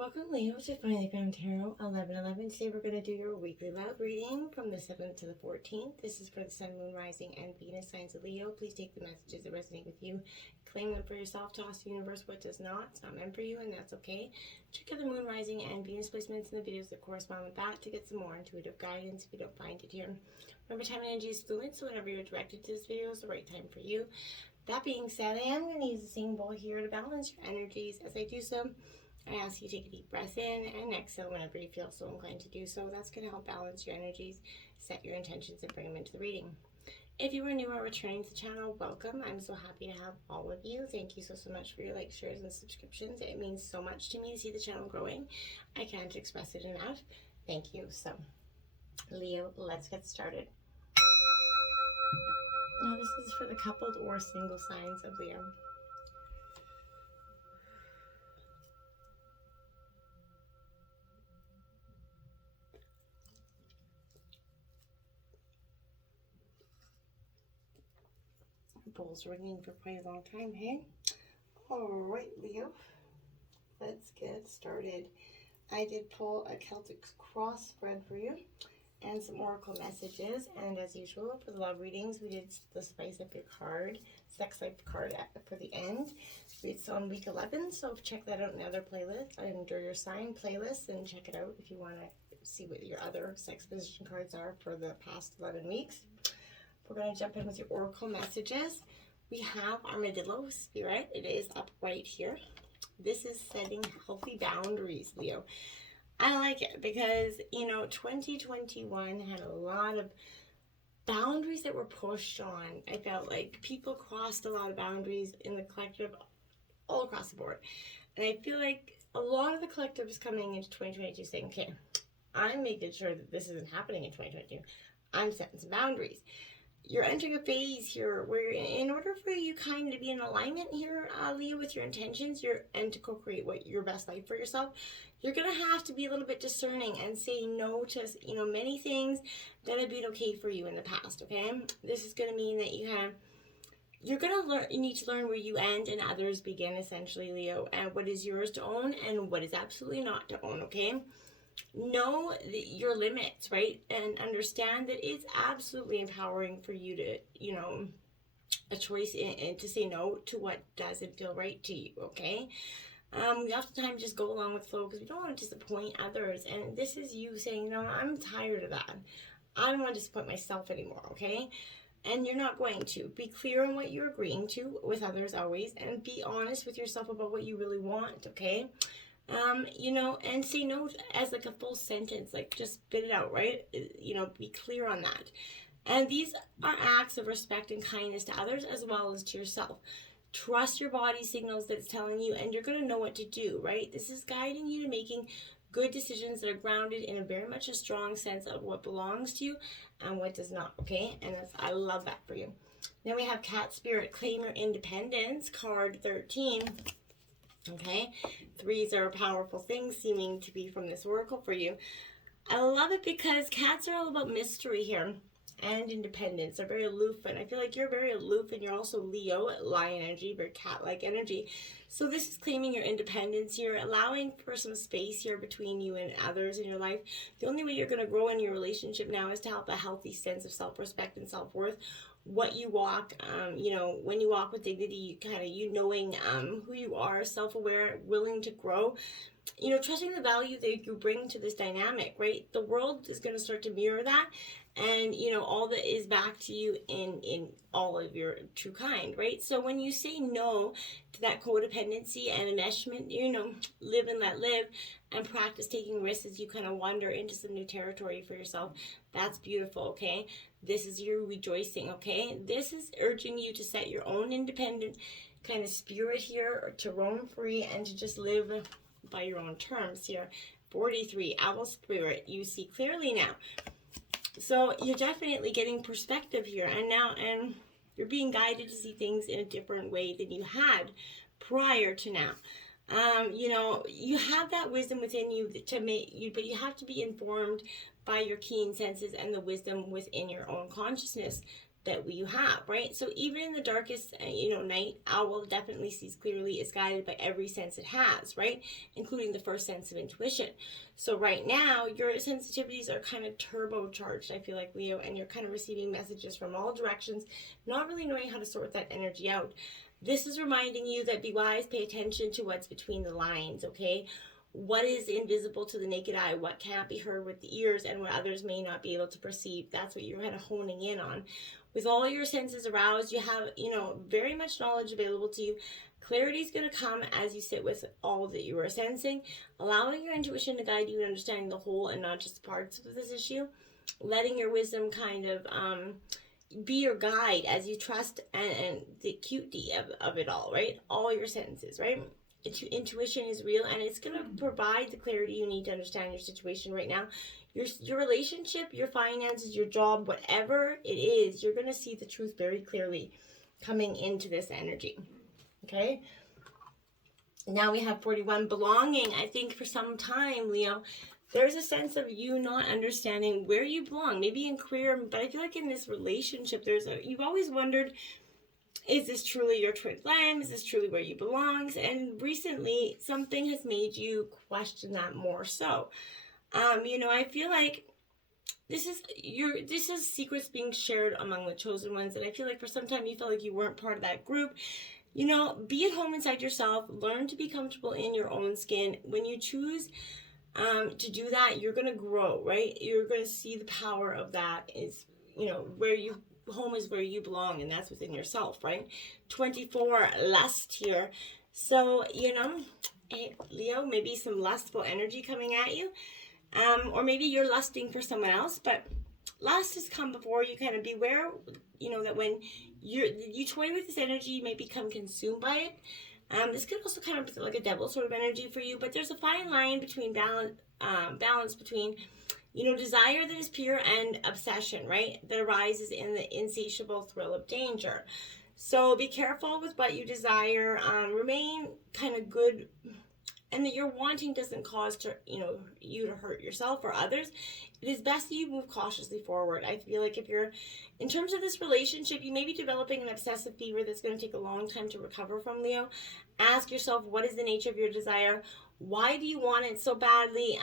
Welcome, Leo, to Finally Found Tarot 1111. Today we're going to do your weekly love reading from the 7th to the 14th. This is for the Sun, Moon, Rising, and Venus signs of Leo. Please take the messages that resonate with you. Claim them for yourself. Toss the universe what does not. It's not meant for you, and that's okay. Check out the Moon, Rising, and Venus placements in the videos that correspond with that to get some more intuitive guidance if you don't find it here. Remember, time and energy is fluid, so whenever you're directed to this video is the right time for you. That being said, I am going to use the same bowl here to balance your energies. As I do so, I ask you to take a deep breath in and exhale whenever you feel so inclined to do so. That's going to help balance your energies, set your intentions, and bring them into the reading. If you are new or returning to the channel, welcome. I'm so happy to have all of you. Thank you so much for your likes, shares, and subscriptions. It means so much to me to see the channel growing. I can't express it enough. Thank you. So, Leo, let's get started. Now, this is for the coupled or single signs of Leo. Bowl's ringing for quite a long time, hey? Alright, Leo, let's get started. I did pull a Celtic cross spread for you and some oracle messages, and as usual for the love readings we did the spice up your card, sex life card for the end. It's on week 11, so check that out in the other playlist under your sign playlist and check it out if you want to see what your other sex position cards are for the past 11 weeks. We're going to jump in with your oracle messages. We have Armadillo Spirit. It is up right here. This is setting healthy boundaries, Leo. I like it because, 2021 had a lot of boundaries that were pushed on. I felt like people crossed a lot of boundaries in the collective all across the board. And I feel like a lot of the collective is coming into 2022 saying, okay, I'm making sure that this isn't happening in 2022. I'm setting some boundaries. You're entering a phase here where in order for you kind of to be in alignment here, Leo, with your intentions and to co-create what your best life for yourself, you're going to have to be a little bit discerning and say no to, many things that have been okay for you in the past, okay? This is going to mean that you're going to learn, you need to learn where you end and others begin, essentially, Leo, and what is yours to own and what is absolutely not to own, okay? Know your limits, right? And understand that it's absolutely empowering for you to, a choice and to say no to what doesn't feel right to you, okay? We oftentimes just go along with flow because we don't want to disappoint others. And this is you saying, I'm tired of that. I don't want to disappoint myself anymore, okay? And you're not going to. Be clear on what you're agreeing to with others always. And be honest with yourself about what you really want, okay? And say no as like a full sentence, like just spit it out, right? Be clear on that. And these are acts of respect and kindness to others as well as to yourself. Trust your body signals that it's telling you, and you're going to know what to do, right? This is guiding you to making good decisions that are grounded in a very much a strong sense of what belongs to you and what does not, okay? And I love that for you. Then we have Cat Spirit, Claim Your Independence, card 13. Okay, 3s are powerful things seeming to be from this oracle for you. I love it because cats are all about mystery here and independence. They're very aloof, and I feel like you're very aloof, and you're also Leo, lion energy, very cat-like energy. So this is claiming your independence here, allowing for some space here between you and others in your life. The only way you're going to grow in your relationship now is to have a healthy sense of self-respect and self-worth. What you walk, when you walk with dignity, you knowing who you are, self-aware, willing to grow, trusting the value that you bring to this dynamic, right? The world is going to start to mirror that, and all that is back to you in all of your true kind, right? So when you say no to that codependency and enmeshment, live and let live, and practice taking risks as you kind of wander into some new territory for yourself. That's beautiful, okay? This is your rejoicing, okay? This is urging you to set your own independent kind of spirit here, or to roam free and to just live by your own terms here. 43, Owl Spirit, you see clearly now. So you're definitely getting perspective here, and you're being guided to see things in a different way than you had prior to now. You have that wisdom within you to make you, but you have to be informed by your keen senses and the wisdom within your own consciousness you have, right? So even in the darkest, night, owl definitely sees clearly, is guided by every sense it has, right? Including the first sense of intuition. So right now, your sensitivities are kind of turbocharged, I feel like, Leo, and you're kind of receiving messages from all directions, not really knowing how to sort that energy out. This is reminding you that be wise, pay attention to what's between the lines, okay? What is invisible to the naked eye, what can't be heard with the ears, and what others may not be able to perceive. That's what you're kind of honing in on. With all your senses aroused, you have, very much knowledge available to you. Clarity is going to come as you sit with all that you are sensing, allowing your intuition to guide you in understanding the whole and not just parts of this issue, letting your wisdom kind of be your guide as you trust and the cutie of it all, right? All your senses, right? Intuition is real, and it's going to provide the clarity you need to understand your situation right now. Your relationship, your finances, your job, whatever it is, you're going to see the truth very clearly coming into this energy. Okay? Now we have 41, belonging. I think for some time, Leo, there's a sense of you not understanding where you belong, maybe in career, but I feel like in this relationship, you've always wondered, is this truly your twin flame? Is this truly where you belong? And recently, something has made you question that more so. I feel like this is secrets being shared among the chosen ones, and I feel like for some time you felt like you weren't part of that group. Be at home inside yourself. Learn to be comfortable in your own skin. When you choose to do that, you're gonna grow, right? You're gonna see the power of that. Is home is where you belong, and that's within yourself, right? 24, lust here. So, Leo, maybe some lustful energy coming at you. Or maybe you're lusting for someone else, but lust has come before you. Kind of beware, that when you toy with this energy, you may become consumed by it. This could also kind of be like a devil sort of energy for you, but there's a fine line between balance between desire that is pure and obsession, right? That arises in the insatiable thrill of danger. So be careful with what you desire. Remain kind of good, and that your wanting doesn't cause you to hurt yourself or others. It is best that you move cautiously forward. I feel like if you're, in terms of this relationship, you may be developing an obsessive fever that's going to take a long time to recover from, Leo. Ask yourself, what is the nature of your desire? Why do you want it so badly?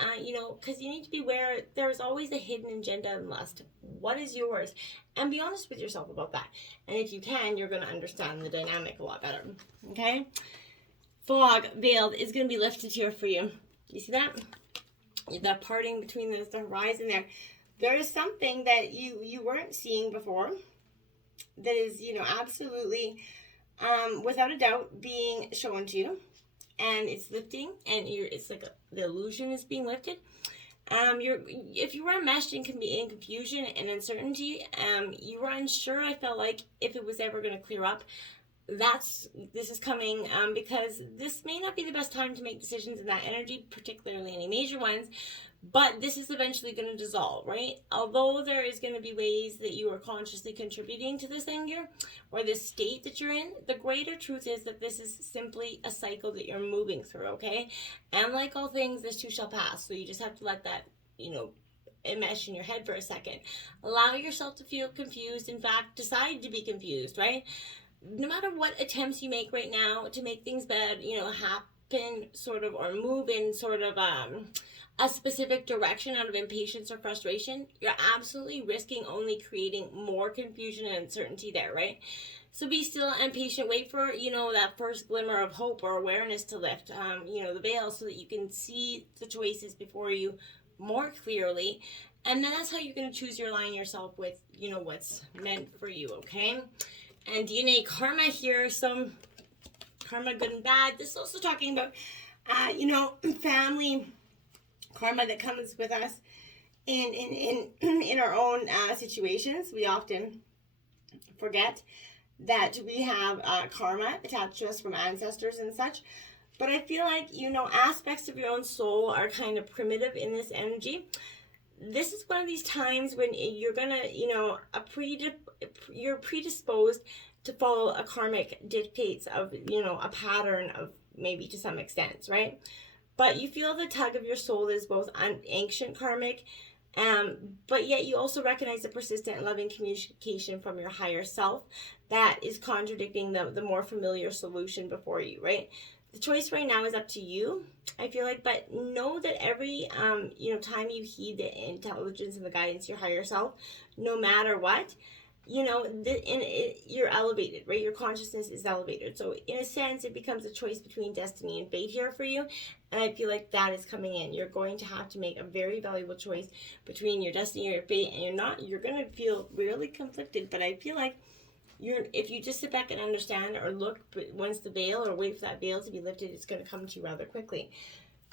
Because you need to be aware there's always a hidden agenda in lust. What is yours? And be honest with yourself about that. And if you can, you're going to understand the dynamic a lot better. Okay? Fog veiled is going to be lifted here for you. You see that? That parting between the horizon there. There is something that you weren't seeing before that is, absolutely, without a doubt, being shown to you. And it's lifting, and it's like the illusion is being lifted. If you were enmeshed in confusion and uncertainty, you were unsure, I felt like, if it was ever going to clear up. This is coming because this may not be the best time to make decisions in that energy, particularly any major ones, but this is eventually going to dissolve, right? Although there is going to be ways that you are consciously contributing to this anger or this state that you're in, the greater truth is that this is simply a cycle that you're moving through, okay? And like all things, this too shall pass. So you just have to let that, enmesh in your head for a second. Allow yourself to feel confused. In fact, decide to be confused, right? No matter what attempts you make right now to make things bad, happen sort of, or move in sort of a specific direction out of impatience or frustration, you're absolutely risking only creating more confusion and uncertainty there, right? So be still and patient. Wait for, that first glimmer of hope or awareness to lift, the veil, so that you can see the choices before you more clearly. And then that's how you're going to choose your line yourself with, what's meant for you, okay? And DNA karma here, so karma, good and bad. This is also talking about, family karma that comes with us in our own situations. We often forget that we have karma attached to us from ancestors and such. But I feel like, aspects of your own soul are kind of primitive in this energy. This is one of these times when you're gonna, you're predisposed to follow a karmic dictates of, a pattern of maybe to some extent, right? But you feel the tug of your soul is both ancient karmic, But yet you also recognize the persistent and loving communication from your higher self that is contradicting the more familiar solution before you, right? The choice right now is up to you, I feel like, but know that every time you heed the intelligence and the guidance of your higher self, no matter what, you're elevated, right? Your consciousness is elevated. So in a sense, it becomes a choice between destiny and fate here for you. And I feel like that is coming in. You're going to have to make a very valuable choice between your destiny or your fate, and you're going to feel really conflicted. But I feel like if you just sit back and understand or look once the veil, or wait for that veil to be lifted, it's going to come to you rather quickly.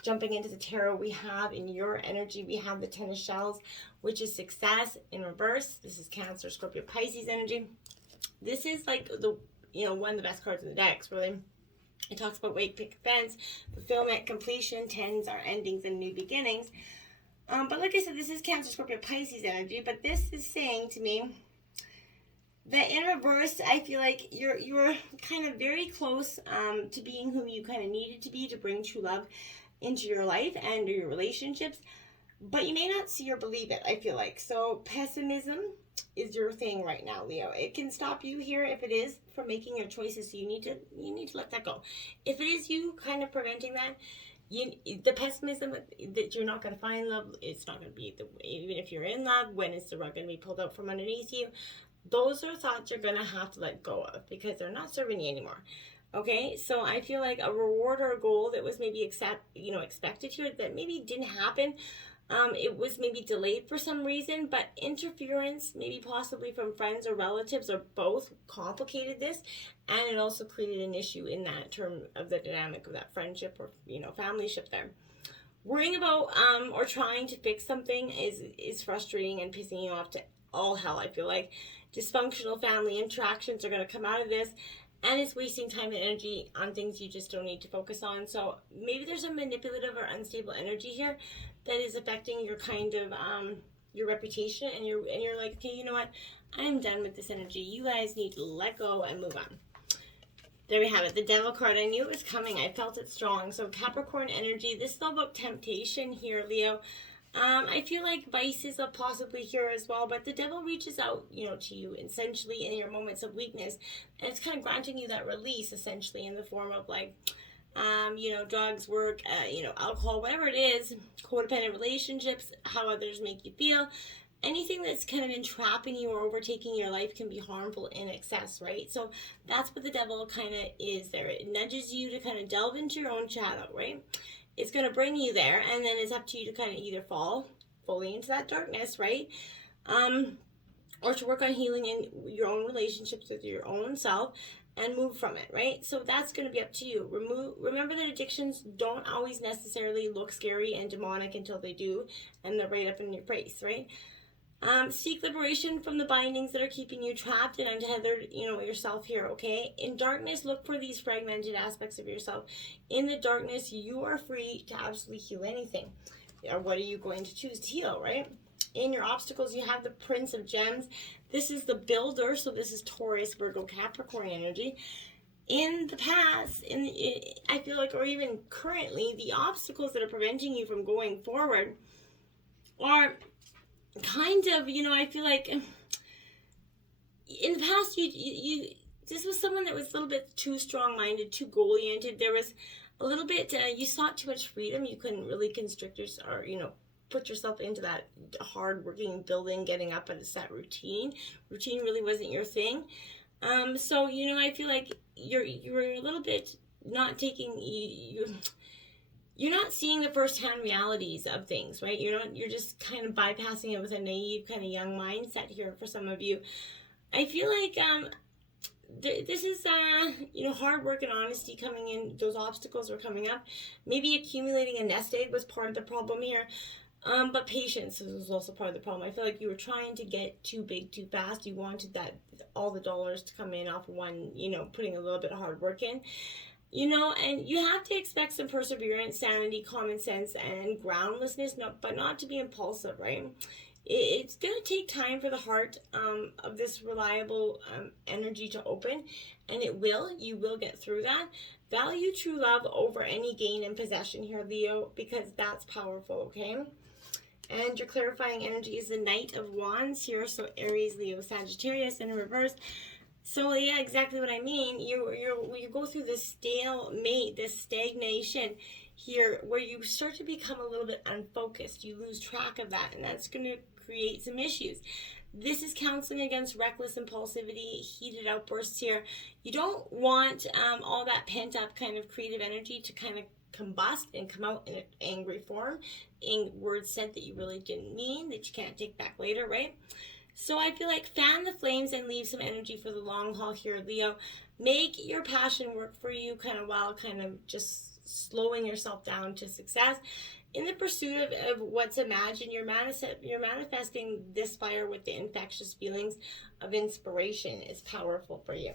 Jumping into the tarot, we have in your energy, we have the Ten of Shells, which is success in reverse. This is Cancer, Scorpio, Pisces energy. This is like one of the best cards in the decks, really. It talks about wake, pick, fence, fulfillment, completion. Tens are endings and new beginnings. But like I said, this is Cancer, Scorpio, Pisces energy. But this is saying to me that in reverse, I feel like you're kind of very close to being who you kind of needed to be to bring true love into your life and your relationships, but you may not see or believe it, I feel like. So pessimism is your thing right now, Leo. It can stop you here if it is from making your choices, so you need to let that go. If it is you kind of preventing that, the pessimism that you're not going to find love, it's not going to be even if you're in love, when is the rug going to be pulled out from underneath you? Those are thoughts you're going to have to let go of because they're not serving you anymore. Okay, so I feel like a reward or a goal that was maybe expected here that maybe didn't happen. It was maybe delayed for some reason, but interference, maybe possibly from friends or relatives or both, complicated this, and it also created an issue in that term of the dynamic of that friendship or familyship there. Worrying about or trying to fix something is frustrating and pissing you off to all hell, I feel like. Dysfunctional family interactions are going to come out of this. And it's wasting time and energy on things you just don't need to focus on. So maybe there's a manipulative or unstable energy here that is affecting your kind of your reputation, and you're like, okay, you know what? I'm done with this energy. You guys need to let go and move on. There we have it. The Devil card. I knew it was coming. I felt it strong. So Capricorn energy. This is all about temptation here, Leo. I feel like vices are possibly here as well, but the devil reaches out, to you essentially in your moments of weakness, and it's kind of granting you that release essentially in the form of like, drugs, work, alcohol, whatever it is, codependent relationships, how others make you feel. Anything that's kind of entrapping you or overtaking your life can be harmful in excess, right? So that's what the devil kind of is there. It nudges you to kind of delve into your own shadow, right? It's going to bring you there, and then it's up to you to kind of either fall fully into that darkness, right? Or to work on healing in your own relationships with your own self and move from it, right? So that's going to be up to you. Remember that addictions don't always necessarily look scary and demonic until they do, and they're right up in your face, right? Seek liberation from the bindings that are keeping you trapped and untethered, yourself here, okay? In darkness, look for these fragmented aspects of yourself. In the darkness, you are free to absolutely heal anything. Or what are you going to choose to heal, right? In your obstacles, you have the Prince of Gems. This is the builder, so this is Taurus, Virgo, Capricorn energy. In the past, I feel like, or even currently, the obstacles that are preventing you from going forward are kind of, I feel like in the past you this was someone that was a little bit too strong-minded, too goal-oriented. There was a little bit, you sought too much freedom. You couldn't really constrict yourself or, put yourself into that hard-working building, getting up at a set routine. Routine really wasn't your thing. So, I feel like you're a little bit not taking, you're not seeing the first-hand realities of things, right? You're just kind of bypassing it with a naive kind of young mindset here for some of you. I feel like this is hard work and honesty coming in. Those obstacles are coming up. Maybe accumulating a nest egg was part of the problem here. But patience was also part of the problem. I feel like you were trying to get too big too fast. You wanted all the dollars to come in off one, putting a little bit of hard work in. And you have to expect some perseverance, sanity, common sense, and groundlessness, but not to be impulsive, right? It's going to take time for the heart of this reliable energy to open, and you will get through that. Value true love over any gain and possession here, Leo, because that's powerful, okay? And your clarifying energy is the Knight of Wands here. So Aries, Leo, Sagittarius in reverse. So yeah, exactly what I mean. You go through this stalemate, this stagnation here, where you start to become a little bit unfocused. You lose track of that, and that's going to create some issues. This is counseling against reckless impulsivity, heated outbursts here. You don't want all that pent up kind of creative energy to kind of combust and come out in an angry form, in words said that you really didn't mean, that you can't take back later, right? So I feel like fan the flames and leave some energy for the long haul here, Leo. Make your passion work for you kind of while kind of just slowing yourself down to success. In the pursuit of what's imagined, you're manifesting this fire with the infectious feelings of inspiration is powerful for you.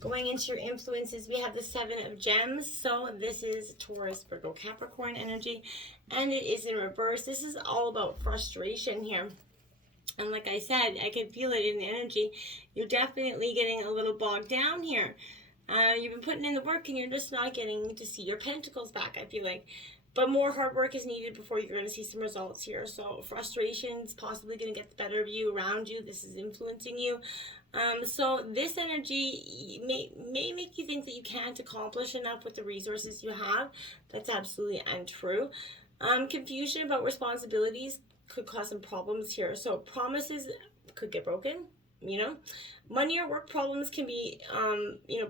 Going into your influences, we have the Seven of Gems. So this is Taurus, Virgo, Capricorn energy, and it is in reverse. This is all about frustration here. And like I said, I can feel it in the energy. You're definitely getting a little bogged down here. You've been putting in the work and you're just not getting to see your pentacles back, I feel like. But more hard work is needed before you're going to see some results here. So frustration is possibly going to get the better of you, around you. This is influencing you. So this energy may make you think that you can't accomplish enough with the resources you have. That's absolutely untrue. Confusion about responsibilities could cause some problems here. So promises could get broken, you know. Money or work problems can be,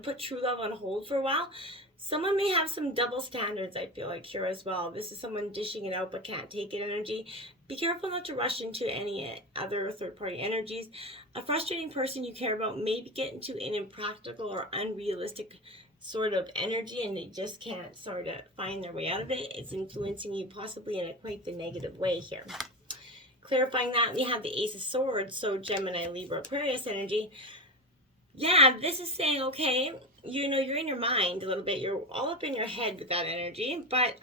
put true love on hold for a while. Someone may have some double standards, I feel like, here as well. This is someone dishing it out but can't take it energy. Be careful not to rush into any other third-party energies. A frustrating person you care about may get into an impractical or unrealistic sort of energy, and they just can't sort of find their way out of it. It's influencing you possibly in a quite the negative way here. Clarifying that, we have the Ace of Swords, so Gemini, Libra, Aquarius energy. Yeah, this is saying, okay, you're in your mind a little bit. You're all up in your head with that energy, but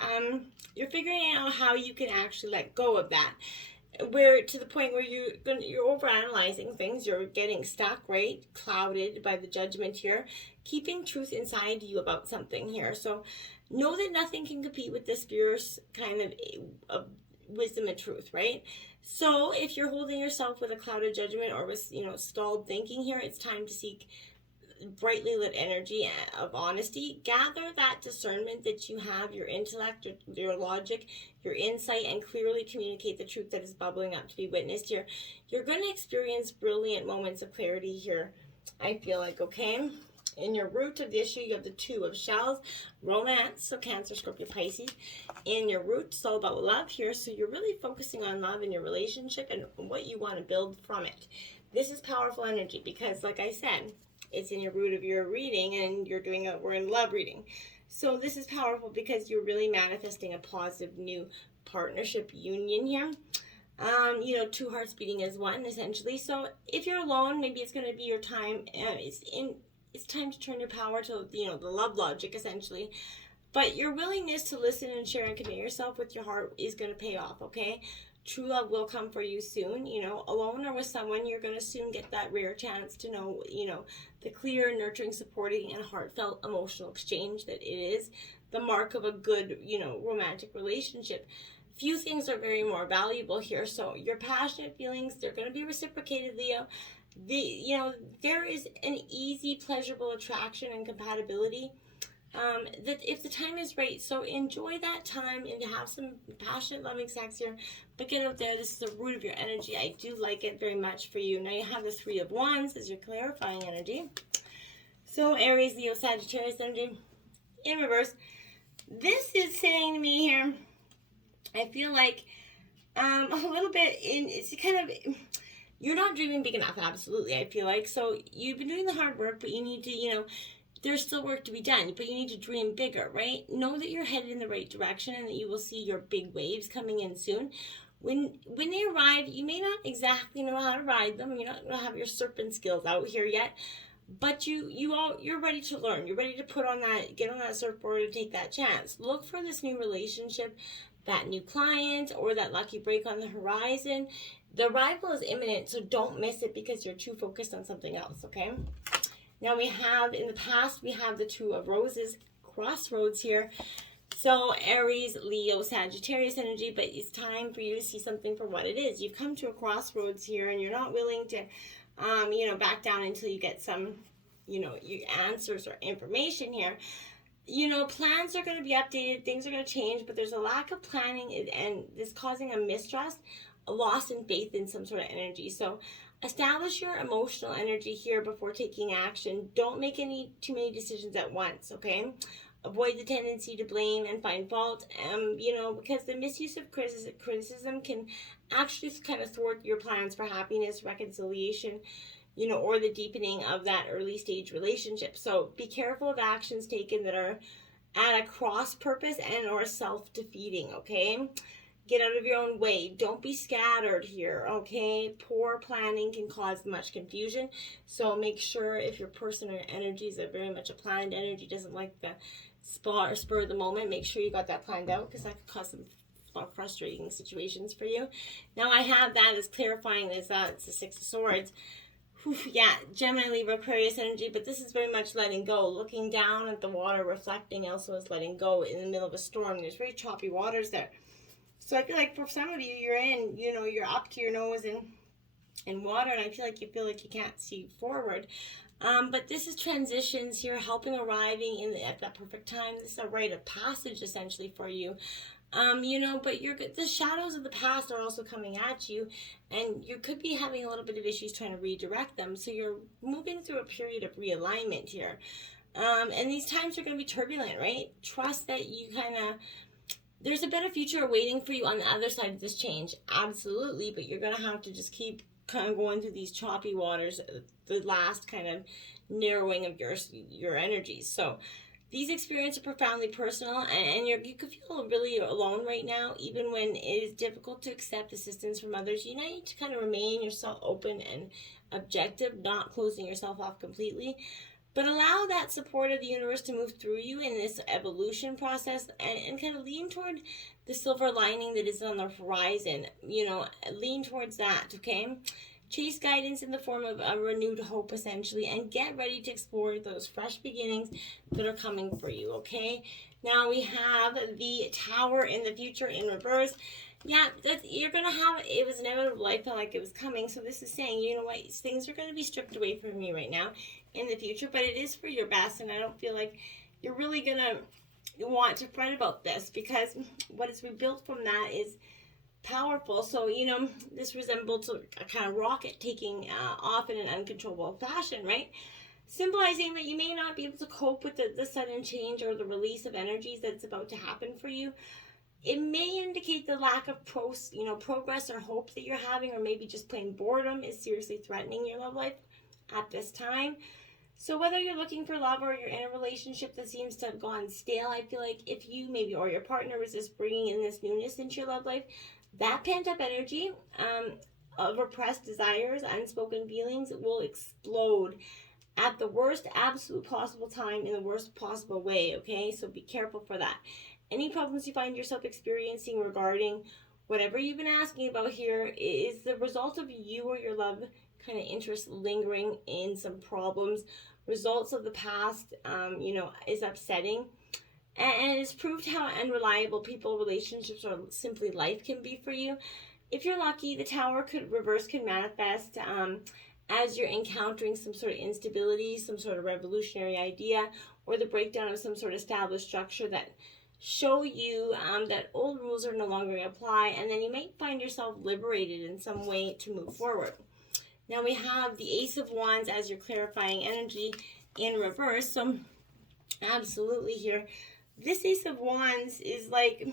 you're figuring out how you can actually let go of that. Where to the point where you're overanalyzing things, you're getting stuck, right? Clouded by the judgment here, keeping truth inside you about something here. So know that nothing can compete with this fierce kind of wisdom and truth, right? So if you're holding yourself with a cloud of judgment or with stalled thinking here, it's time to seek brightly lit energy of honesty. Gather that discernment that you have, your intellect, your logic, your insight, and clearly communicate the truth that is bubbling up to be witnessed here. You're going to experience brilliant moments of clarity here, I feel like, okay? In your root of the issue, you have the Two of Shells, romance, so Cancer, Scorpio, Pisces. In your root, it's all about love here, so you're really focusing on love in your relationship and what you want to build from it. This is powerful energy because, like I said, it's in your root of your reading, and we're in love reading. So this is powerful because you're really manifesting a positive new partnership union here. Two hearts beating as one, essentially. So if you're alone, maybe it's going to be your time. It's time to turn your power to, the love logic, essentially. But your willingness to listen and share and commit yourself with your heart is going to pay off, okay? True love will come for you soon. Alone or with someone, you're going to soon get that rare chance to know, the clear, nurturing, supporting, and heartfelt emotional exchange that it is the mark of a good, romantic relationship. Few things are very more valuable here. So your passionate feelings, they're going to be reciprocated, Leo. There is an easy, pleasurable attraction and compatibility that if the time is right. So enjoy that time and have some passionate, loving sex here. But get out there. This is the root of your energy. I do like it very much for you. Now you have the Three of Wands as your clarifying energy. So Aries, Leo, Sagittarius energy in reverse. This is saying to me here, I feel like a little bit it's kind of, you're not dreaming big enough, absolutely, I feel like. So you've been doing the hard work, but you need to, there's still work to be done, but you need to dream bigger, right? Know that you're headed in the right direction and that you will see your big waves coming in soon. When they arrive, you may not exactly know how to ride them. You're not going to have your serpent skills out here yet, but you're ready to learn. You're ready to get on that surfboard and take that chance. Look for this new relationship, that new client, or that lucky break on the horizon. The arrival is imminent, so don't miss it because you're too focused on something else, okay? Now in the past, we have the Two of Roses, crossroads here. So Aries, Leo, Sagittarius energy, but it's time for you to see something for what it is. You've come to a crossroads here, and you're not willing to, back down until you get some, answers or information here. Plans are going to be updated, things are going to change, but there's a lack of planning, and this causing a mistrust, a loss in faith in some sort of energy. So establish your emotional energy here before taking action. Don't make too many decisions at once, okay? Avoid the tendency to blame and find fault, because the misuse of criticism can actually kind of thwart your plans for happiness, reconciliation, or the deepening of that early stage relationship. So be careful of actions taken that are at a cross purpose and or self-defeating, okay? Get out of your own way. Don't be scattered here, okay? Poor planning can cause much confusion. So make sure if your person or energy is very much a planned energy, doesn't like the spur of the moment, make sure you got that planned out, because that could cause some frustrating situations for you. Now I have that as clarifying as it's the Six of Swords. Yeah, Gemini, Libra, Aquarius energy, but this is very much letting go. Looking down at the water, reflecting also is letting go in the middle of a storm. There's very choppy waters there. So I feel like for some of you, you're up to your nose in water, and I feel like you can't see forward. But this is transitions here, helping arriving at that perfect time. This is a rite of passage essentially for you. But the shadows of the past are also coming at you, and you could be having a little bit of issues trying to redirect them. So you're moving through a period of realignment here. And these times are going to be turbulent, right? Trust that there's a better future awaiting for you on the other side of this change. Absolutely. But you're going to have to just keep kind of going through these choppy waters, the last kind of narrowing of your energies. So these experiences are profoundly personal, and you could feel really alone right now, even when it is difficult to accept assistance from others. You need to kind of remain yourself open and objective, not closing yourself off completely, but allow that support of the universe to move through you in this evolution process, and kind of lean toward the silver lining that is on the horizon. Lean towards that, okay? Chase guidance in the form of a renewed hope, essentially, and get ready to explore those fresh beginnings that are coming for you, okay? Now we have the Tower in the future in reverse. Yeah, you're going to have, it was inevitable. I felt like it was coming. So this is saying, you know what, things are going to be stripped away from you right now in the future, but it is for your best, and I don't feel like you're really going to want to fret about this, because what is rebuilt from that is powerful. So this resembles a kind of rocket taking off in an uncontrollable fashion, right? Symbolizing that you may not be able to cope with the sudden change or the release of energies that's about to happen for you. It may indicate the lack of progress or hope that you're having, or maybe just plain boredom is seriously threatening your love life at this time. So whether you're looking for love or you're in a relationship that seems to have gone stale, I feel like if you maybe or your partner was just bringing in this newness into your love life, that pent-up energy of repressed desires, unspoken feelings will explode at the worst absolute possible time in the worst possible way, okay? So be careful for that. Any problems you find yourself experiencing regarding whatever you've been asking about here is the result of you or your love kind of interest lingering in some problems. Results of the past, is upsetting. And it's proved how unreliable people, relationships, or simply life can be for you. If you're lucky, the Tower could manifest as you're encountering some sort of instability, some sort of revolutionary idea, or the breakdown of some sort of established structure that show you that old rules are no longer going to apply, and then you might find yourself liberated in some way to move forward. Now we have the Ace of Wands as your clarifying energy in reverse. So absolutely here, this Ace of Wands is like,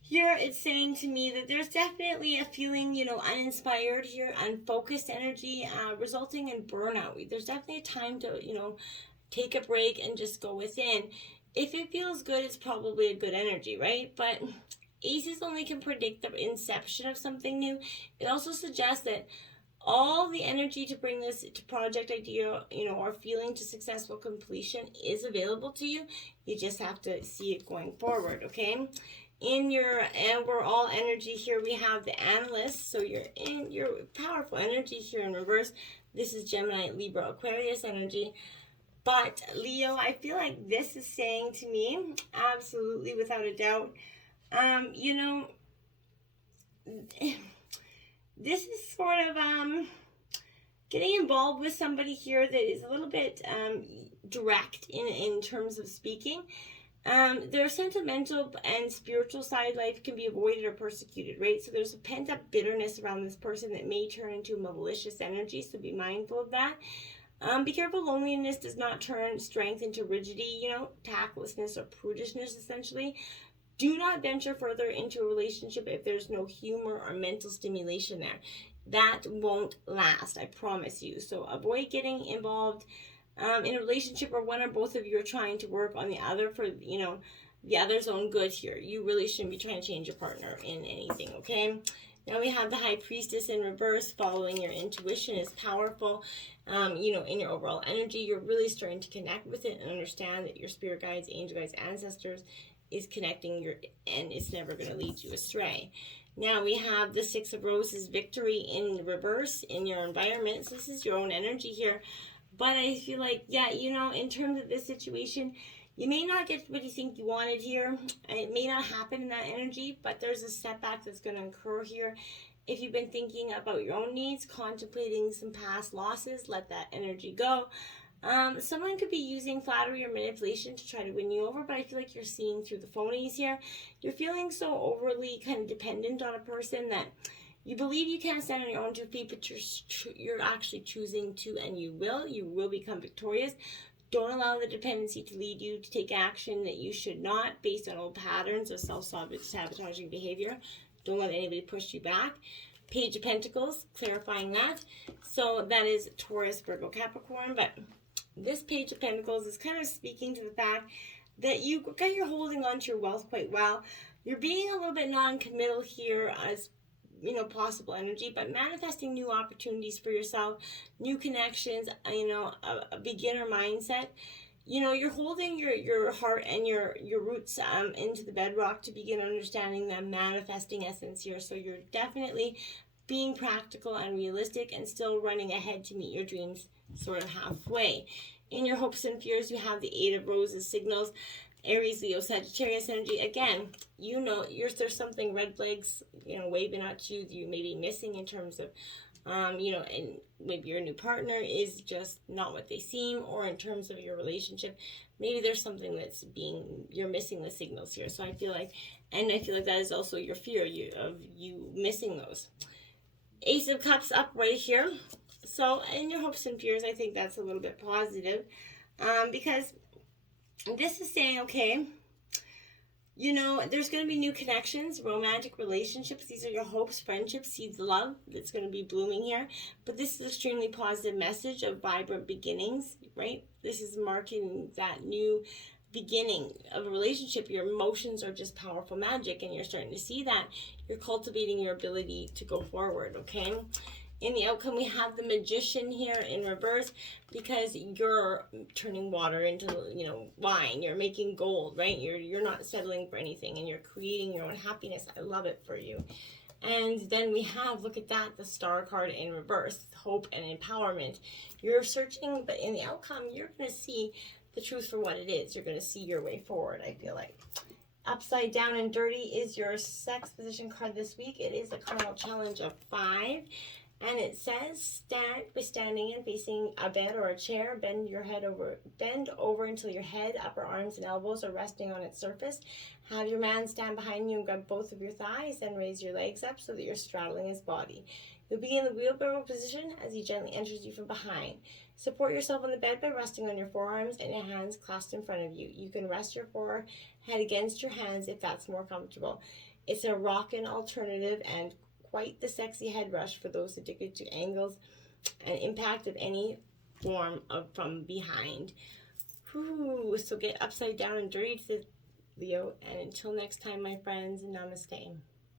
here it's saying to me that there's definitely a feeling, uninspired here, unfocused energy, resulting in burnout. There's definitely a time to, take a break and just go within. If it feels good, it's probably a good energy, right? But aces only can predict the inception of something new. It also suggests that all the energy to bring this to project idea, or feeling to successful completion is available to you. You just have to see it going forward, okay? In your overall energy here, we have the Analyst. So you're in your powerful energy here in reverse. This is Gemini, Libra, Aquarius energy. But Leo, I feel like this is saying to me, absolutely without a doubt, you know, this is sort of getting involved with somebody here that is a little bit direct in terms of speaking. Their sentimental and spiritual side life can be avoided or persecuted, right? So there's a pent-up bitterness around this person that may turn into a malicious energy, so be mindful of that. Be careful, loneliness does not turn strength into rigidity, you know, tactlessness or prudishness, essentially. Do not venture further into a relationship if there's no humor or mental stimulation there. That won't last, I promise you. So avoid getting involved in a relationship where one or both of you are trying to work on the other for, you know, the other's own good here. You really shouldn't be trying to change your partner in anything, okay? Now we have the High Priestess in reverse. Following your intuition is powerful. You know, in your overall energy, you're really starting to connect with it and understand that your spirit guides, angel guides, ancestors is connecting your, and it's never going to lead you astray. Now we have the Six of Roses, victory in reverse in your environment. So this is your own energy here. But I feel like, yeah, you know, in terms of this situation, you may not get what you think you wanted here. It may not happen in that energy, but there's a setback that's going to occur here. If you've been thinking about your own needs, contemplating some past losses, let that energy go. Someone could be using flattery or manipulation to try to win you over, but I feel like you're seeing through the phonies here. You're feeling so overly kind of dependent on a person that you believe you can't stand on your own 2 feet, but you're actually choosing to, and you will become victorious. Don't allow the dependency to lead you to take action that you should not based on old patterns of self-sabotaging behavior. Don't let anybody push you back. Page of Pentacles, clarifying that. So that is Taurus, Virgo, Capricorn. But this Page of Pentacles is kind of speaking to the fact that you're holding on to your wealth quite well. You're being a little bit non-committal here as, you know, possible energy, but manifesting new opportunities for yourself, new connections, you know, a beginner mindset. You know, you're holding your heart and your roots into the bedrock to begin understanding the manifesting essence here. So you're definitely being practical and realistic and still running ahead to meet your dreams sort of halfway. In your hopes and fears, you have the Eight of Roses signals, Aries, Leo, Sagittarius energy. Again, you know, there's something, red flags, you know, waving at you, you may be missing in terms of, you know, and maybe your new partner is just not what they seem, or in terms of your relationship, maybe there's something that's you're missing the signals here. So I feel like that is also your fear of you missing those. Ace of Cups upright here. So in your hopes and fears, I think that's a little bit positive, because this is saying, okay, you know, there's going to be new connections, romantic relationships. These are your hopes, friendships, seeds of love that's going to be blooming here. But this is an extremely positive message of vibrant beginnings, right? This is marking that new beginning of a relationship. Your emotions are just powerful magic, and you're starting to see that. You're cultivating your ability to go forward, okay? In the outcome, we have the Magician here in reverse, because you're turning water into, you know, wine. You're making gold, right? You're not settling for anything, and you're creating your own happiness. I love it for you. And then we have, look at that, the Star card in reverse, hope and empowerment. You're searching, but in the outcome, you're going to see the truth for what it is. You're going to see your way forward, I feel like. Upside down and dirty is your sex position card this week. It is a carnal challenge of 5. And it says, stand by standing and facing a bed or a chair. Bend over until your head, upper arms, and elbows are resting on its surface. Have your man stand behind you and grab both of your thighs, then raise your legs up so that you're straddling his body. You'll be in the wheelbarrow position as he gently enters you from behind. Support yourself on the bed by resting on your forearms and your hands clasped in front of you. You can rest your forehead against your hands if that's more comfortable. It's a rockin' alternative and quite the sexy head rush for those addicted to angles and impact of any form of from behind. Whew, so get upside down and dirty to Leo. And until next time, my friends, namaste.